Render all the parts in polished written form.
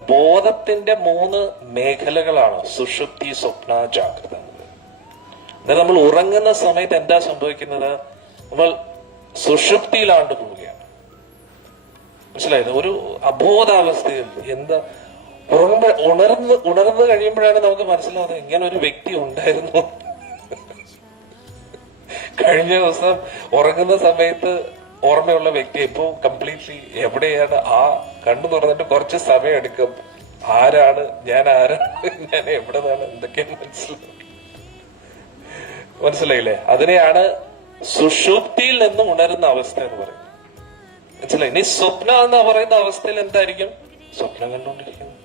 ബോധത്തിന്റെ 3 മേഖലകളാണ് സുഷുപ്തി, സ്വപ്ന, ജാഗ്രത. എന്നാൽ നമ്മൾ ഉറങ്ങുന്ന സമയത്ത് എന്താ സംഭവിക്കുന്നത്? നമ്മൾ സുഷുപ്തിയിലാണ്ട് പോവുകയാണ്. മനസ്സിലായത്? ഒരു അബോധാവസ്ഥയിൽ എന്താ ഉണർന്ന് കഴിയുമ്പോഴാണ് നമുക്ക് മനസ്സിലാവുന്നത് ഇങ്ങനെ ഒരു വ്യക്തി ഉണ്ടായിരുന്നു. കഴിഞ്ഞ ദിവസം ഉറങ്ങുന്ന സമയത്ത് ഓർമ്മയുള്ള വ്യക്തി ഇപ്പൊ കംപ്ലീറ്റ്ലി എവിടെയാണ്? ആ കണ്ണു തുറന്നിട്ട് കുറച്ച് സമയം എടുക്കും. ആരാണ് ഞാൻ? ഞാൻ എവിടെ നിന്നാണ്? എന്തൊക്കെയാണ് മനസ്സിലായില്ലേ? അതിനെയാണ് സുഷുപ്തിയിൽ നിന്നും ഉണരുന്ന അവസ്ഥ എന്ന് പറയുന്നത്. മനസ്സിലായി? ഇനി സ്വപ്ന എന്ന് പറയുന്ന അവസ്ഥയിൽ എന്തായിരിക്കും? സ്വപ്നം കണ്ടുകൊണ്ടിരിക്കുന്നു.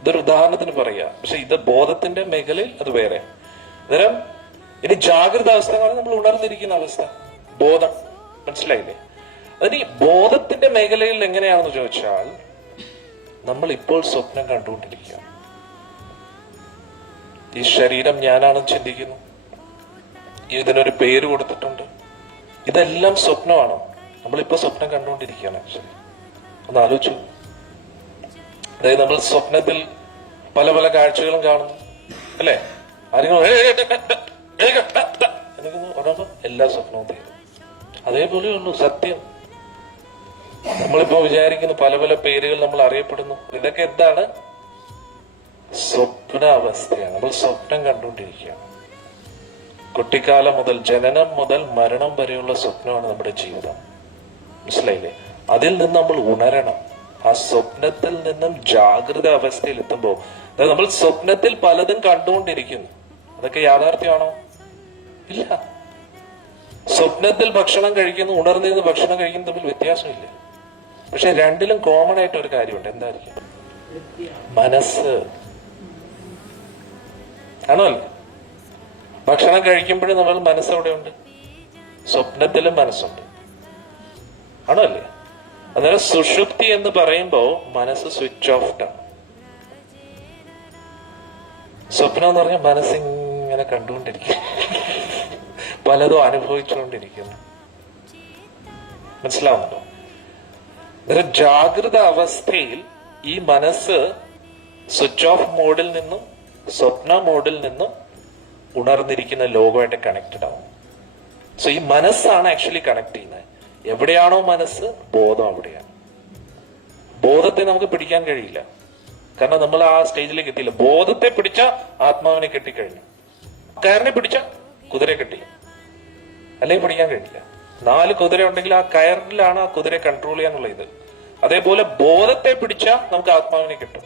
ഇതൊരു ഉദാഹരണത്തിന് പറയാ. പക്ഷെ ഇത് ബോധത്തിന്റെ മേഖലയിൽ അത് വേറെ. അന്നേരം ഇനി ജാഗ്രത അവസ്ഥ എന്ന് പറഞ്ഞാൽ നമ്മൾ ഉണർന്നിരിക്കുന്ന അവസ്ഥ, ബോധം. മനസ്സിലായില്ലേ? അതിന് ഈ ബോധത്തിന്റെ മേഖലയിൽ എങ്ങനെയാണെന്ന് ചോദിച്ചാൽ, നമ്മൾ ഇപ്പോൾ സ്വപ്നം കണ്ടുകൊണ്ടിരിക്കുക. ഈ ശരീരം ഞാനാണെന്ന് ചിന്തിക്കുന്നു. ഇതിനൊരു പേര് കൊടുത്തിട്ടുണ്ട്. ഇതെല്ലാം സ്വപ്നമാണോ? നമ്മളിപ്പോ സ്വപ്നം കണ്ടുകൊണ്ടിരിക്കുകയാണ്. ആക്ച്വലി ഒന്ന് ആലോചിച്ചു. അതായത് നമ്മൾ സ്വപ്നത്തിൽ പല പല കാഴ്ചകളും കാണുന്നു, അല്ലെ? ആരെങ്കിലും എല്ലാ സ്വപ്നവും തീരും. അതേപോലെയുള്ളൂ സത്യം. നമ്മളിപ്പോ വിചാരിക്കുന്നു പല പല പേരുകൾ നമ്മൾ അറിയപ്പെടുന്നു. ഇതൊക്കെ എന്താണ്? സ്വപ്ന അവസ്ഥയാണ്. നമ്മൾ സ്വപ്നം കണ്ടുകൊണ്ടിരിക്കുകയാണ്. കുട്ടിക്കാലം മുതൽ, ജനനം മുതൽ മരണം വരെയുള്ള സ്വപ്നമാണ് നമ്മുടെ ജീവിതം. മനസ്സിലായില്ലേ? അതിൽ നിന്ന് നമ്മൾ ഉണരണം. ആ സ്വപ്നത്തിൽ നിന്നും ജാഗ്രത അവസ്ഥയിൽ എത്തുമ്പോ, അതായത് നമ്മൾ സ്വപ്നത്തിൽ പലതും കണ്ടുകൊണ്ടിരിക്കുന്നു. അതൊക്കെ യാഥാർത്ഥ്യമാണോ? ഇല്ല. സ്വപ്നത്തിൽ ഭക്ഷണം കഴിക്കുന്നു, ഉണർന്നിരുന്ന് ഭക്ഷണം കഴിക്കുന്ന തമ്മിൽ വ്യത്യാസമില്ല. പക്ഷെ രണ്ടിലും കോമൺ ആയിട്ട് ഒരു കാര്യമുണ്ട്. എന്തായിരിക്കും? മനസ്സ്. ആണോ അല്ലേ? ഭക്ഷണം കഴിക്കുമ്പോഴും നമ്മൾ മനസ്സെവിടെ ഉണ്ട്? സ്വപ്നത്തിലും മനസ്സുണ്ട്. ആണോ അല്ലേ? അന്നേരം സുഷുപ്തി എന്ന് പറയുമ്പോ മനസ്സ് സ്വിച്ച് ഓഫ് ആണ്. സ്വപ്നം എന്ന് പറഞ്ഞാൽ മനസ്സിങ്ങനെ കണ്ടുകൊണ്ടിരിക്കും, പലതും അനുഭവിച്ചുകൊണ്ടിരിക്കുന്നു. മനസ്സിലാവുന്നുണ്ടോ? അന്നേരം ജാഗ്രത അവസ്ഥയിൽ ഈ മനസ്സ് സ്വിച്ച് ഓഫ് മോഡിൽ നിന്നും സ്വപ്ന മോഡിൽ നിന്നും ഉണർന്നിരിക്കുന്ന ലോകമായിട്ട് കണക്റ്റഡ് ആവും. സോ ഈ മനസ്സാണ് ആക്ച്വലി കണക്ട് ചെയ്യുന്നത്. എവിടെയാണോ മനസ്സ്, ബോധം അവിടെയാണ്. ബോധത്തെ നമുക്ക് പിടിക്കാൻ കഴിയില്ല, കാരണം നമ്മൾ ആ സ്റ്റേജിലേക്ക് എത്തിയില്ല. ബോധത്തെ പിടിച്ച ആത്മാവിനെ കെട്ടിക്കഴിഞ്ഞു. കയറിനെ പിടിച്ച കുതിരയെ കെട്ടി, അല്ലെങ്കിൽ പിടിക്കാൻ കഴിയില്ല. 4 കുതിര ഉണ്ടെങ്കിൽ ആ കയറിലാണ് ആ കുതിരയെ കൺട്രോൾ ചെയ്യാനുള്ള ഇത്. അതേപോലെ ബോധത്തെ പിടിച്ച നമുക്ക് ആത്മാവിനെ കിട്ടും.